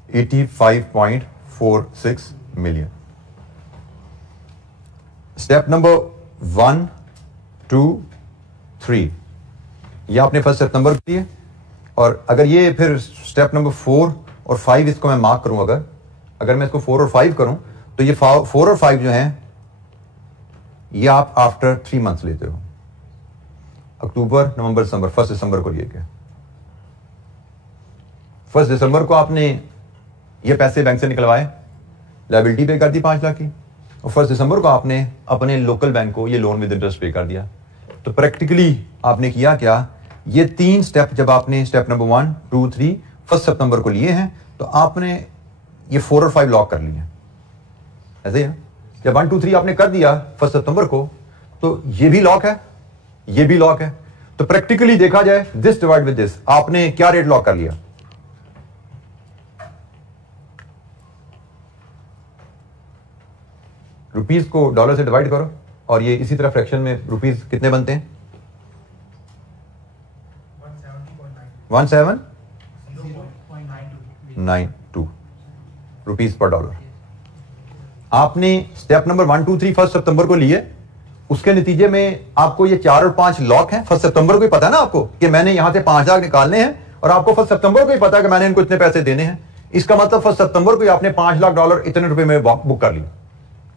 85.46 million. Step number 1, 2, 3 ये आपने 1 सितंबर को दिए। और अगर ये फिर स्टेप नंबर 4 और 5 इसको मैं मार्क करूं, अगर मैं इसको 4 और 5 करूं तो ये 4 और 5 जो हैं ये आप आफ्टर 3 मंथ्स लेते हो। अक्टूबर, नवंबर, दिसंबर, 1 दिसंबर को लिए गए। 1 दिसंबर को आपने ये पैसे बैंक से निकलवाए, लायबिलिटी पे कर दी 5 लाख की, और 1 दिसंबर को आपने अपने लोकल बैंक को ये लोन विद इंटरेस्ट पे कर दिया। तो प्रैक्टिकली आपने किया क्या? ये 3 स्टेप जब आपने स्टेप नंबर 1, 2, 3 1 सितंबर को लिए हैं तो आपने ये 4 और 5 लॉक कर लिए हैं। ऐसे ही है। जब 1, 2, 3 आपने कर दिया 1 सितंबर को तो ये भी लॉक है, ये भी लॉक है। तो प्रैक्टिकली देखा जाए दिस डिवाइड विद दिस, आपने क्या रेट लॉक कर लिया? रुपीस को डॉलर से डिवाइड करो और ये इसी तरह फ्रैक्शन में रुपीस कितने बनते हैं? 17.92 रुपीस पर डॉलर। आपने स्टेप नंबर 1, 2, 3 1 सितंबर को लिए, उसके नतीजे में आपको ये 4 और 5 लॉक हैं। 1 सितंबर को ही पता है ना आपको कि मैंने यहां से 5 लाख निकालने हैं, और आपको 1 सितंबर को ही पता है कि मैंने इनको इतने पैसे देने हैं। इसका मतलब 1 सितंबर को ही आपने 5 लाख डॉलर इतने रुपए में बुक कर लिया।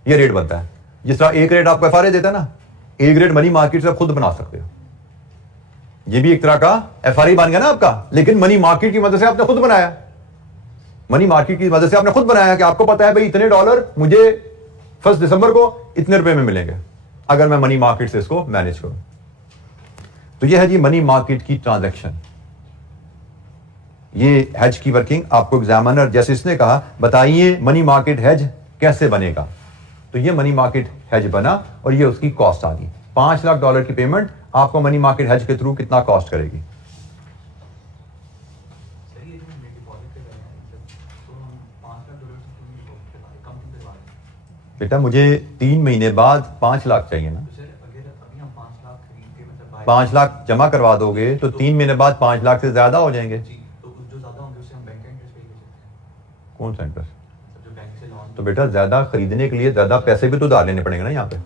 ये रेट बनता है। जिस तरह एक रेट आपको एफआरए देता है ना, एक रेट मनी मार्केट से आप खुद बना सकते हो। ये भी एक तरह का एफआरए बन गया ना आपका, लेकिन मनी मार्केट की मदद से आपने खुद बनाया। मनी मार्केट की मदद से आपने खुद बनाया कि आपको पता है भाई इतने डॉलर मुझे 1 दिसंबर को इतने रुपए में मिलेंगे अगर मैं मनी मार्केट से इसको मैनेज करूं। तो ये है जी मनी मार्केट की ट्रांजैक्शन। ये हेज की वर्किंग आपको एग्जामिनर जैसे इसने कहा बताइए मनी मार्केट हेज कैसे बनेगा, तो ये मनी मार्केट हेज बना और ये उसकी कॉस्ट आ गई। 5 लाख डॉलर की पेमेंट आपको मनी मार्केट हेज के थ्रू कितना कॉस्ट करेगी? बेटा मुझे 3 महीने बाद 5 लाख चाहिए ना। 5 लाख जमा करवा दोगे तो 3 महीने बाद 5 लाख से ज्यादा हो जाएंगे। कौन सा इंटरेस्ट? तो बेटा ज्यादा खरीदने के लिए ज्यादा पैसे भी तो उधार लेने पड़ेंगे ना यहाँ पे।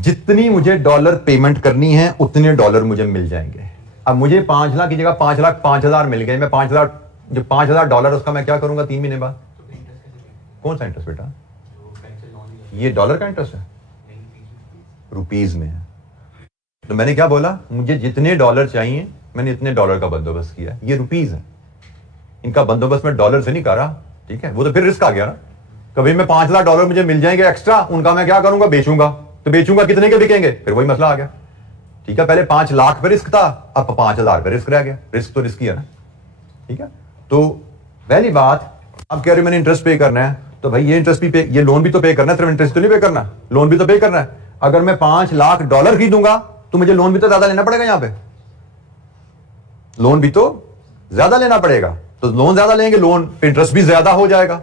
जितनी मुझे डॉलर पेमेंट करनी है उतने डॉलर मुझे मिल जाएंगे। अब मुझे 5 लाख की जगह 5 लाख 5,000 मिल गए, मैं 5 लाख जो 5,000 डॉलर उसका मैं क्या करूंगा 3 महीने बाद? कौन सा इंटरेस्ट बेटा? ये डॉलर का इंटरेस्ट है, रुपीज में है। तो मैंने क्या बोला, मुझे जितने डॉलर चाहिए मैंने इतने डॉलर का बंदोबस्त किया। ये रुपीज है, इनका बंदोबस्त मैं डॉलर से नहीं कर रहा, ठीक है। वो तो फिर रिस्क आ गया ना। कभी मैं 5 लाख डॉलर मुझे मिल जाएंगे एक्स्ट्रा, उनका मैं क्या करूंगा, बेचूंगा। तो बेचूंगा कितने के बिकेंगे, फिर वही मसला आ गया, ठीक है। पहले 5 लाख पे रिस्क था, अब 5,000 पे रिस्क रह गया। रिस्क तो रिस्क ही है ना, ठीक है। तो पहली बात आप कह रहे हो मैंने इंटरेस्ट पे करना है, तो भाई ये इंटरेस्ट भी पे, ये लोन भी तो पे करना है, सिर्फ इंटरेस्ट तो नहीं पे करना, लोन भी तो पे करना है। अगर मैं 5 लाख डॉलर खरीदूंगा तो मुझे लोन भी तो ज्यादा लेना पड़ेगा, यहां पे लोन भी तो ज्यादा लेना पड़ेगा। तो लोन ज्यादा लेंगे, लोन पे इंटरेस्ट भी ज्यादा हो जाएगा।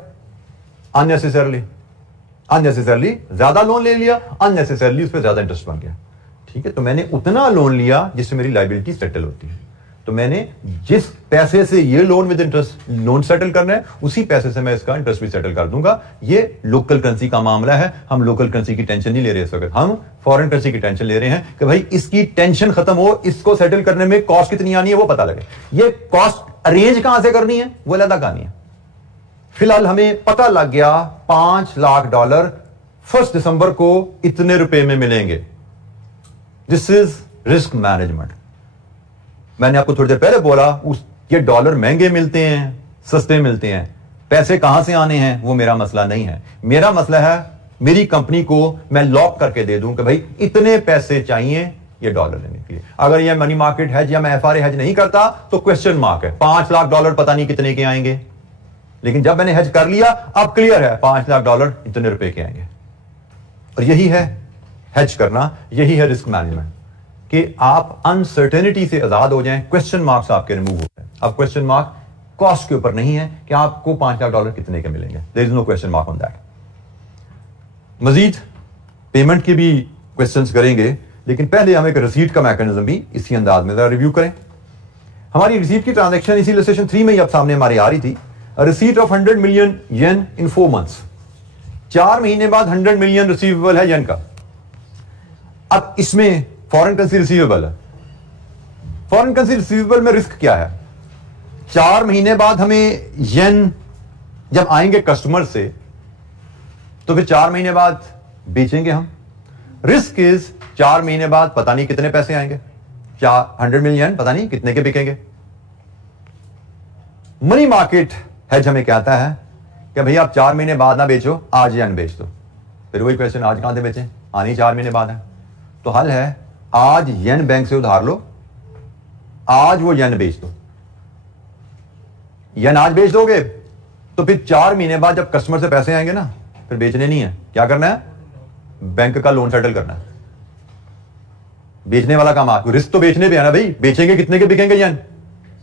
अननेसेसरली ज्यादा लोन ले लिया, अननेसेसरली उस पर ज्यादा इंटरेस्ट बन गया, ठीक है। तो मैंने उतना लोन लिया जिससे मेरी लायबिलिटी सेटल होती है। तो मैंने जिस पैसे से ये loan with interest loan settle करना है, उसी पैसे से मैं इसका इंटरेस्ट भी सेटल कर दूंगा। ये लोकल करेंसी का मामला है, हम लोकल करेंसी की टेंशन नहीं ले रहे इस वक्त, हम फॉरेन करेंसी की टेंशन ले रहे हैं कि भाई इसकी टेंशन खत्म हो, इसको सेटल करने में कॉस्ट कितनी आनी है वो पता लगे। ये कॉस्ट अरेंज कहां से करनी है वो अलग कहानी है। फिलहाल हमें पता लग गया 5 लाख डॉलर 1 दिसंबर को इतने रुपए में मिलेंगे। This is risk management. मैंने आपको थोड़ी देर पहले बोला ये डॉलर महंगे मिलते हैं, सस्ते मिलते हैं, पैसे कहां से आने हैं वो मेरा मसला नहीं है। मेरा मसला है मेरी कंपनी को मैं लॉक करके दे दूं कि भाई इतने पैसे चाहिए ये डॉलर लेने के लिए। अगर ये मनी मार्केट हेज या मैं FRA हेज नहीं करता तो क्वेश्चन मार्क है, 5 लाख डॉलर पता नहीं कितने के आएंगे। लेकिन जब मैंने हेज कर लिया अब क्लियर है 5 लाख डॉलर इतने रुपए के आएंगे। और यही है हेज करना, यही है रिस्क मैनेजमेंट, कि आप अनसर्टेनिटी से आजाद हो जाएं, क्वेश्चन मार्क्स आपके रिमूव हो जाए। अब क्वेश्चन मार्क कॉस्ट के ऊपर नहीं है कि आपको 5 लाख डॉलर कितने के मिलेंगे, there is no question mark on that. मजीद पेमेंट के भी क्वेश्चंस करेंगे, लेकिन पहले हम एक रिसीट का मैकेनिज्म भी इसी अंदाज में जरा रिव्यू करें। हमारी रिसीट की ट्रांजैक्शन इसी इलस्ट्रेशन 3 में ही अब सामने हमारी आ रही थी। Receipt of 100 million yen in 4 months, 4 महीने बाद 100 मिलियन रिसीवेबल है येन का। अब इसमें फॉरेन करेंसी रिसीवेबल है। फॉरेन करेंसी रिसीवेबल में रिस्क क्या है? 4 महीने बाद हमें येन जब आएंगे कस्टमर से तो फिर 4 महीने बाद बेचेंगे हम। रिस्क इज 4 महीने बाद पता नहीं कितने पैसे आएंगे, 100 मिलियन पता नहीं कितने के बिकेंगे। मनी मार्केट हेज हमें कहता है कि भैया आप 4 महीने बाद ना बेचो, आज येन बेच दो। फिर वही क्वेश्चन, आज कहां से बेचें, आनी 4 महीने बाद है। तो हल है आज येन बैंक से उधार लो, आज वो येन बेच दो। येन आज बेच दोगे तो फिर 4 महीने बाद जब कस्टमर से पैसे आएंगे ना, फिर बेचने नहीं है, क्या करना है, बैंक का लोन सेटल करना है। बेचने वाला काम आपको, रिस्क तो बेचने पे है ना भाई, बेचेंगे कितने के बिकेंगे येन,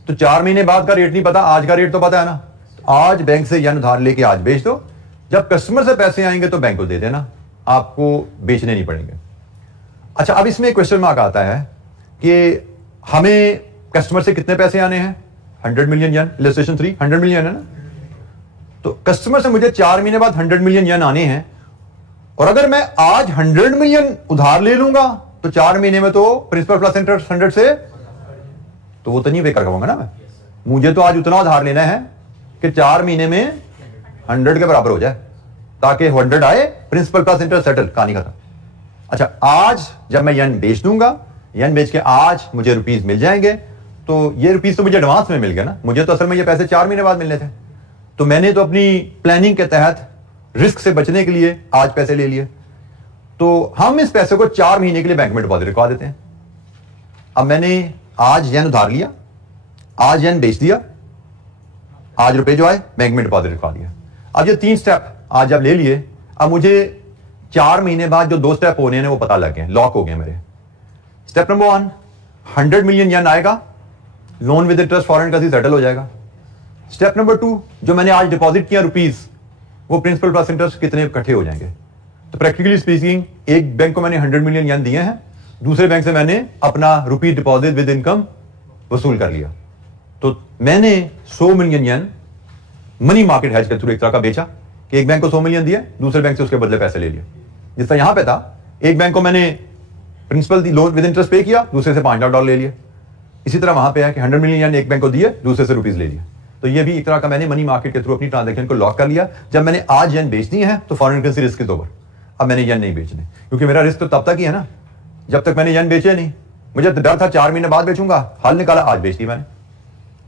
तो 4 महीने बाद का रेट नहीं पता, आज का रेट तो पता है ना। तो आज बैंक से येन उधार लेके आज बेच दो, जब कस्टमर से पैसे आएंगे तो बैंक को दे देना, आपको बेचने नहीं पड़ेंगे। अच्छा, अब इसमें क्वेश्चन मार्क आता है कि हमें कस्टमर से कितने पैसे आने हैं, 100 मिलियन येन, इलस्ट्रेशन 3 100 मिलियन है ना। तो कस्टमर से मुझे 4 महीने बाद 100 मिलियन येन आने हैं, और अगर मैं आज 100 मिलियन उधार ले लूंगा तो 4 महीने में तो प्रिंसिपल प्लस इंटरेस्ट 100 से, तो वो तो नहीं बेकार कहूंगा ना मैं। मुझे तो आज उतना उधार लेना है कि 4 महीने में 100 के बराबर हो जाए, ताकि 100 आए, प्रिंसिपल प्लस इंटरेस्ट सेटल, कहानी खत्म। अच्छा, आज जब मैं येन बेच दूंगा, येन बेच के आज मुझे रुपीस मिल जाएंगे, तो ये रुपीस तो मुझे एडवांस में मिल गया ना, मुझे तो असल में ये पैसे 4 महीने बाद मिलने थे। तो मैंने तो अपनी प्लानिंग के तहत रिस्क से बचने के लिए आज पैसे ले लिए, तो हम इस पैसे को 4 महीने के लिए बैंक में डिपॉजिट रखवा देते हैं। अब मैंने आज येन उधार लिया, आज येन बेच दिया, आज रुपए जो आए बैंक में डिपॉजिट रखवा दिया। अब ये 3 स्टेप आज जब ले लिए, अब मुझे 4 महीने बाद जो 2 स्टेप होने हैं वो पता लग गए, लॉक हो गए मेरे। स्टेप नंबर 1, 100 मिलियन येन आएगा, loan with interest foreign currency settle हो जाएगा। स्टेप नंबर 2, जो मैंने आज डिपॉजिट किया रुपीस, वो प्रिंसिपल प्लस इंटरेस्ट कितने इकट्ठे हो जाएंगे। तो प्रैक्टिकली स्पीकिंग, एक बैंक को मैंने 100 मिलियन येन दिए हैं, दूसरे बैंक से मैंने अपना रुपी डिपॉजिट विद इनकम वसूल कर लिया। तो मैंने 100 मिलियन येन मनी मार्केट हेज के थ्रू एक तरह का बेचा, कि एक बैंक को 100 मिलियन दिया, दूसरे बैंक से उसके बदले पैसे ले लिए। जिस तरह यहां पे था, एक बैंक को मैंने प्रिंसिपल लोन विद इंटरेस्ट पे किया, दूसरे से 5 लाख डॉलर ले लिए। इसी तरह वहां पे है कि 100 मिलियन एक बैंक को दिए, दूसरे से रुपीस ले लिए। तो ये भी एक तरह का मैंने मनी मार्केट के थ्रू अपनी ट्रांजैक्शन को लॉक कर लिया। जब मैंने आज येन बेचनी है तो foreign currency risk is over, अब मैंने येन नहीं बेचने, क्योंकि मेरा रिस्क तो तब तक ही है ना जब तक मैंने येन बेचे नहीं। मुझे डर था 4 महीने बाद बेचूंगा, हाल निकाला आज बेच दी मैंने,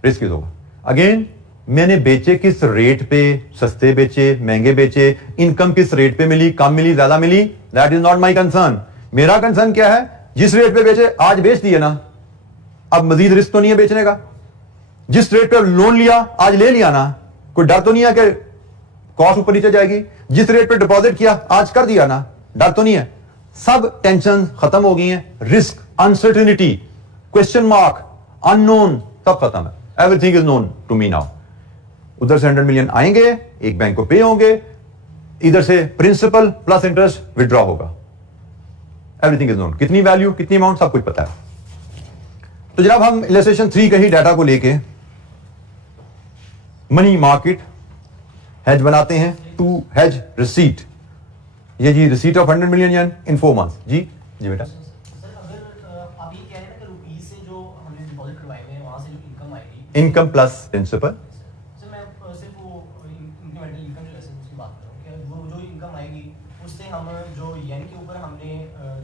रिस्क इज ओवर। अगेन, मैंने बेचे किस रेट पे, सस्ते बेचे, महंगे बेचे, इनकम किस रेट पे मिली, कम मिली, ज्यादा मिली, that is not my concern. मेरा कंसर्न क्या है, जिस रेट पे बेचे आज बेच दिए ना, अब मजीद रिस्क तो नहीं है बेचने का। जिस रेट पे लोन लिया आज ले लिया ना, कोई डर तो नहीं है कि कॉस्ट ऊपर नीचे जाएगी। जिस रेट पे डिपॉजिट किया आज कर दिया ना, डर तो नहीं है। सब टेंशन खत्म हो गई हैं, risk, uncertainty, question mark, unknown, सब खत्म है। Everything is known to me now. उधर से 100 मिलियन आएंगे, एक बैंक को पे होंगे, इधर से प्रिंसिपल प्लस इंटरेस्ट विड्रॉ होगा, एवरीथिंग इज नोन। कितनी वैल्यू, कितनी अमाउंट, सब कुछ पता है। तो जनाब, हम इलस्ट्रेशन 3 के ही डाटा को लेके मनी मार्केट हेज बनाते हैं टू हेज रिसीट। ये जी receipt of 100 million yen in 4 months. जी बेटा। सर, अगर आप ये कह रहे हैं ना कि रुपीस से जो हमने डिपॉजिट करवाए हैं वहां से जो इनकम आएगी, इनकम प्लस प्रिंसिपल, सर मैं सिर्फ वो इंक्रीमेंटल इनकम जो है उसकी बात कर रहा हूं कि वो जो इनकम आएगी उससे हम जो येन के ऊपर हमने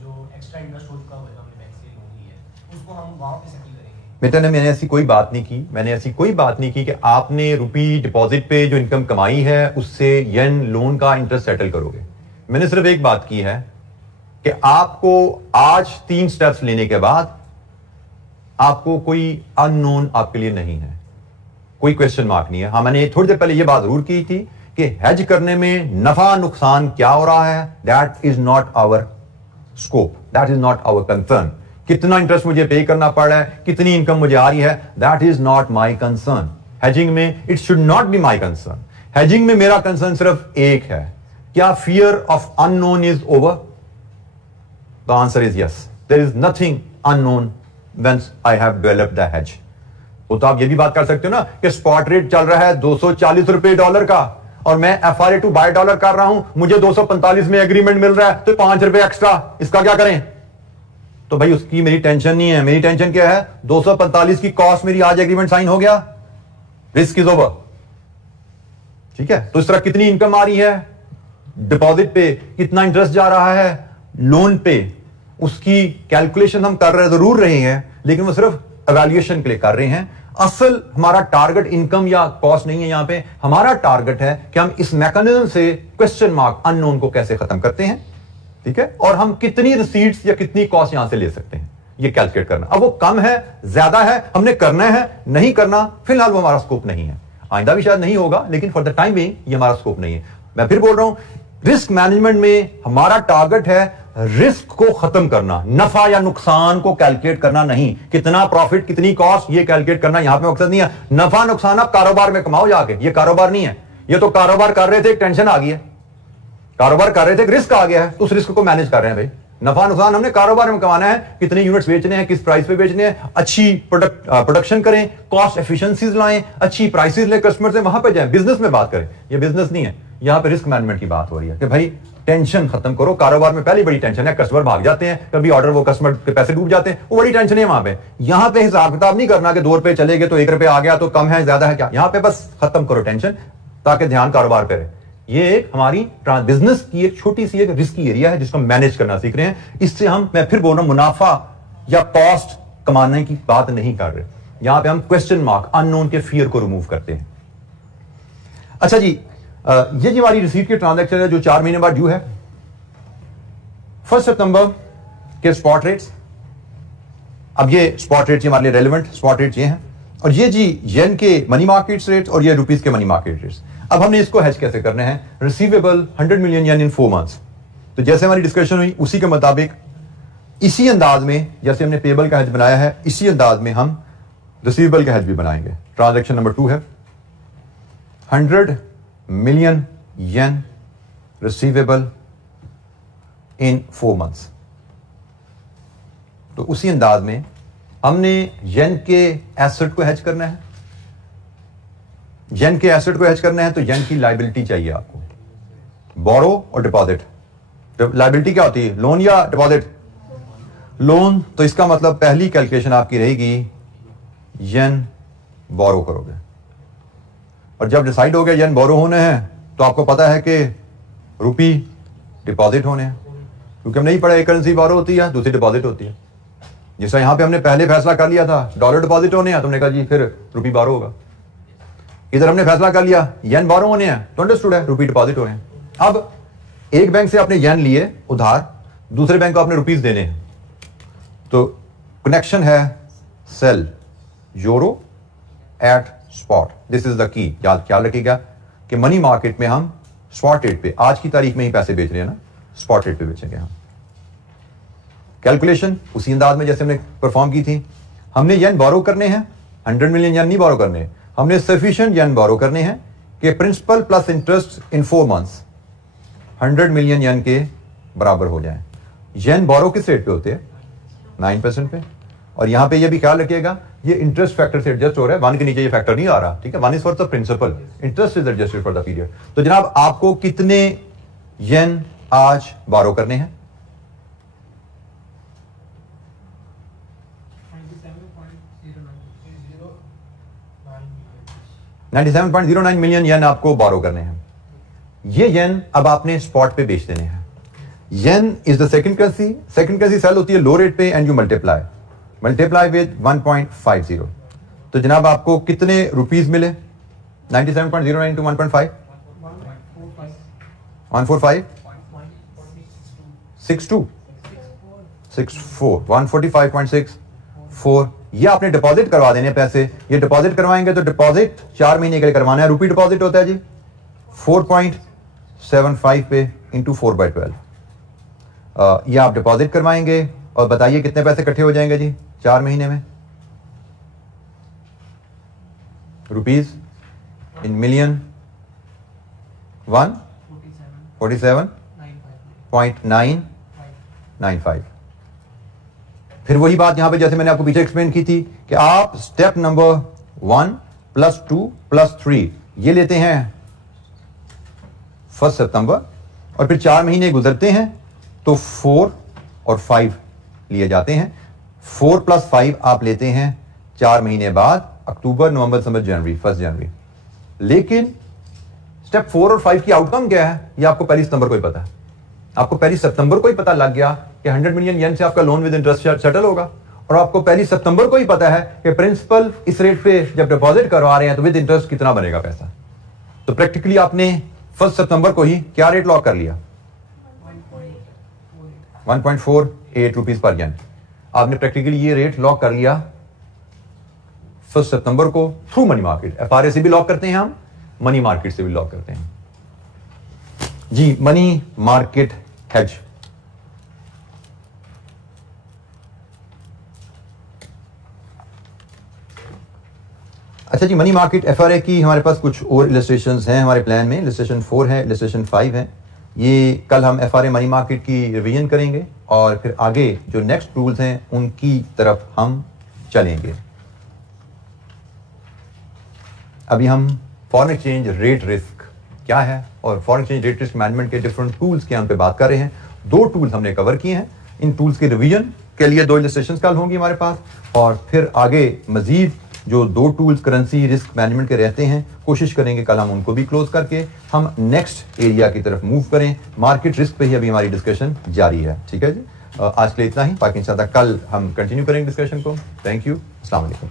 जो एक्स्ट्रा इंटरेस्ट हो चुका है, हमने बैंक से लोन लिया है, उसको हम वहां पे सेटल करेंगे। मैंने ऐसी कोई बात नहीं की, मैंने ऐसी कोई बात नहीं की कि आपने रुपी डिपॉजिट पे जो इनकम कमाई है उससे येन लोन का इंटरेस्ट सेटल करोगे। मैंने सिर्फ एक बात की है कि आपको आज 3 स्टेप्स लेने के बाद आपको कोई अननोन आपके लिए नहीं है, कोई क्वेश्चन मार्क नहीं है। हाँ, मैंने थोड़ी देर पहले ये बात जरूर की थी कि हेज करने में नफा नुकसान क्या हो रहा है, that is not our scope, that is not our concern. कितना इंटरेस्ट मुझे पे करना पड़ रहा है, कितनी इनकम मुझे आ रही है, that is not my concern. Hedging में it should not be my concern. Hedging में मेरा कंसर्न सिर्फ एक है, क्या fear of unknown is over? The answer is yes, there is nothing unknown when I have developed the hedge. वो तो आप ये भी बात कर सकते हो ना कि स्पॉट रेट चल रहा है 240 रुपए डॉलर का और मैं FRA टू बाय डॉलर कर रहा हूं, मुझे 245 में एग्रीमेंट मिल रहा है, तो 5 रुपए एक्स्ट्रा, इसका क्या करें? तो भाई उसकी मेरी टेंशन नहीं है। मेरी टेंशन क्या है? 245 की कॉस्ट मेरी आज एग्रीमेंट साइन हो गया, रिस्क इज ओवर। ठीक है, तो इस तरह कितनी इनकम आ रही है डिपॉजिट पे, कितना इंटरेस्ट जा रहा है लोन पे, उसकी कैलकुलेशन हम कर रहे जरूर रहे हैं, लेकिन वो सिर्फ एवैल्यूएशन के लिए कर रहे हैं। असल हमारा टारगेट इनकम या कॉस्ट नहीं है। यहां पे हमारा टारगेट है कि हम इस मैकेनिज्म से क्वेश्चन मार्क अननोन को कैसे खत्म करते हैं। ठीक है, और हम कितनी रिसीट्स या कितनी कॉस्ट यहां से ले सकते हैं, ये कैलकुलेट करना। अब वो कम है, ज्यादा है, हमने करना है, नहीं करना, फिलहाल वो हमारा स्कोप नहीं है। आइंदा भी शायद नहीं होगा, लेकिन फॉर द टाइम बीइंग ये हमारा स्कोप नहीं है। मैं फिर बोल रहा हूं, रिस्क मैनेजमेंट में हमारा टारगेट है रिस्क को खत्म करना, नफा या नुकसान को कैलकुलेट करना नहीं। कितना प्रॉफिट, कितनी कॉस्ट, ये कैलकुलेट करना यहां पे मकसद नहीं है। नफा नुकसान आप कारोबार में कमाओ जाके, ये कारोबार नहीं है। ये तो कारोबार कर रहे थे, एक टेंशन आ गई है, कारोबार कर रहे थे, रिस्क आ गया है, तो उस रिस्क को मैनेज कर रहे हैं। भाई नफा नुकसान हमने कारोबार में कमाना है, कितने यूनिट्स बेचने हैं, किस प्राइस पे बेचने हैं, अच्छी प्रोडक्शन करें, कॉस्ट एफिशिएंसीज लाएं, अच्छी प्राइसेस ले कस्टमर से, वहां पे जाएं, बिजनेस में बात करें। ये बिजनेस नहीं है, यहां पे रिस्क मैनेजमेंट की बात हो रही है कि भाई टेंशन खत्म करो। कारोबार में पहली बड़ी टेंशन है, कस्टमर भाग जाते हैं, कभी ऑर्डर वो कस्टमर के पैसे डूब जाते हैं, वो बड़ी टेंशन है वहां पे। यहां पे हिसाब किताब नहीं करना कि 2 रुपए चले गए तो 1 रुपए आ गया तो कम है ज्यादा है क्या, यहां पे बस खत्म करो टेंशन, ताकि ध्यान कारोबार पे रहे। ये एक हमारी बिजनेस की एक छोटी सी एक रिस्की एरिया है जिसको हम मैनेज करना सीख रहे हैं। इससे हम, मैं फिर बोल रहा हूं, मुनाफा या कॉस्ट कमाने की बात नहीं कर रहे। यहां पे हम क्वेश्चन मार्क अननोन के फियर को रिमूव करते हैं। अच्छा जी, ये जो हमारी रिसीट की ट्रांजैक्शन है जो 4 महीने बाद ड्यू है, 1 सितंबर के स्पॉट रेट्स। अब ये स्पॉट रेट्स हमारे लिए रेलेवेंट स्पॉट रेट्स ये हैं, और ये जी येन के मनी मार्केट रेट्स और ये रुपीस के मनी मार्केट रेट्स। अब हमने इसको हेज कैसे करने हैं? Receivable 100 million yen in 4 months. तो जैसे हमारी डिस्कशन हुई उसी के मुताबिक, इसी अंदाज में जैसे हमने पेबल का हेज बनाया है, इसी अंदाज में हम रिसीवेबल का हेज भी बनाएंगे। ट्रांजैक्शन नंबर 2 है 100 मिलियन येन रिसीवेबल इन 4 मंथ्स। तो उसी अंदाज में हमने येन के एसेट को हेज करना है। येन के एसेट को हेज करना है तो येन की लायबिलिटी चाहिए आपको, बोरो और डिपॉजिट। लायबिलिटी क्या होती है, लोन या डिपॉजिट? लोन। तो इसका मतलब पहली कैलकुलेशन आपकी रहेगी येन बोरो करोगे, और जब डिसाइड हो गया येन बोरो होने हैं तो आपको पता है कि रुपी डिपॉजिट होने हैं, क्योंकि हम नहीं पढ़ा एक करेंसी बोरो होती है, दूसरी डिपॉजिट होती है। जैसा यहां पे हमने पहले फैसला कर लिया था डॉलर डिपॉजिट होने हैं, तुमने कहा जी फिर रुपी बोरो होगा। इधर हमने फैसला कर लिया येन बोरो होने हैं, तो अंडरस्टूड है रुपी डिपॉजिट होने हैं। अब एक बैंक से आपने येन लिए उधार, दूसरे बैंक को आपने रुपीस देने हैं, तो कनेक्शन है sell euro at spot. This is the key. याद ख्याल रखिएगा कि मनी मार्केट में हम स्पॉट रेट पे आज की तारीख में ही पैसे बेच रहे हैं ना, स्पॉट रेट पे बेचेंगे हम। कैलकुलेशन उसी अंदाज में जैसे हमने परफॉर्म की थी। हमने येन बोरो करने हैं, 100 मिलियन येन नहीं बोरो करने, हमने सफिशिएंट येन बोरो करने हैं कि principal plus interest in 4 months 100 million yen के बराबर हो जाए। येन बोरो किस रेट पे होते हैं? 9% पे। और यहां पे ये भी ख्याल रखिएगा ये इंटरेस्ट फैक्टर से एडजस्ट हो रहा है, 1 के नीचे ये फैक्टर नहीं आ रहा। ठीक है, 1 is for the principal, interest is adjusted for the period. तो जनाब आपको कितने येन आज बोरो करने हैं? 97.09 मिलियन येन आपको बोरो करने हैं। ये येन अब आपने स्पॉट पे बेच देने हैं। Yen is the second currency. Second currency sale होती है लो रेट पे and you multiply. Multiply with 1.50, तो जनाब आपको कितने रुपीस मिले? 97.09 into 1.5 145 62 64 145.64। ये आपने डिपॉजिट करवा देने पैसे। ये डिपॉजिट करवाएंगे तो डिपॉजिट 4 महीने के लिए करवाना है। रुपी डिपॉजिट होता है जी 4.75 पे इंटू 4/12। ये आप डिपॉजिट करवाएंगे और बताइए कितने पैसे इकट्ठे हो जाएंगे जी 4 महीने में? Rupees in million 147.995। फिर वही बात यहां पे जैसे मैंने आपको पीछे एक्सप्लेन की थी कि आप स्टेप नंबर 1 + 2 + 3 ये लेते हैं 1 सितंबर, और फिर 4 महीने गुजरते हैं तो 4 और 5 लिए जाते हैं। 4 + 5 आप लेते हैं 4 महीने बाद, अक्टूबर, नवंबर, दिसंबर, जनवरी, 1 जनवरी। लेकिन स्टेप 4 और 5 की आउटकम क्या है ये आपको 1 सितंबर को ही पता है। आपको 1 सितंबर को ही पता लग गया कि 100 मिलियन येन से आपका लोन विद इंटरेस्ट सेटल होगा, और आपको 1 सितंबर को ही पता है कि प्रिंसिपल इस रेट पे जब डिपॉजिट करवा रहे हैं तो विद इंटरेस्ट कितना बनेगा पैसा। तो प्रैक्टिकली आपने 1 सितंबर को ही क्या रेट लॉक कर लिया? 1.48 रुपीज पर येन। आपने प्रैक्टिकली ये रेट लॉक कर लिया 1 सितंबर को थ्रू मनी मार्केट। एफआरए से भी लॉक करते हैं हम, मनी मार्केट से भी लॉक करते हैं जी। मनी मार्केट हेज, अच्छा जी। मनी मार्केट एफआरए की हमारे पास कुछ और इलस्ट्रेशंस हैं हमारे प्लान में। इलस्ट्रेशन 4 है, इलस्ट्रेशन 5 है। ये कल हम एफआरए मनी मार्केट की रिवीजन करेंगे और फिर आगे जो नेक्स्ट टूल्स हैं उनकी तरफ हम चलेंगे। अभी हम फॉरेन एक्सचेंज रेट रिस्क क्या है और foreign exchange rate risk management के डिफरेंट टूल्स के हम पे बात कर रहे हैं। 2 टूल्स हमने कवर किए हैं। इन टूल्स के रिवीजन के लिए 2 इलस्ट्रेशंस कल होंगी हमारे पास, और फिर आगे मजीद जो 2 टूल्स करेंसी रिस्क मैनेजमेंट के रहते हैं कोशिश करेंगे कल हम उनको भी क्लोज करके हम नेक्स्ट एरिया की तरफ मूव करें। मार्केट रिस्क पे ही अभी हमारी डिस्कशन जारी है। ठीक है जी, आज के लिए इतना ही। बाकी इंशाल्लाह कल हम कंटिन्यू करेंगे डिस्कशन को। थैंक यू, अस्सलाम वालेकुम।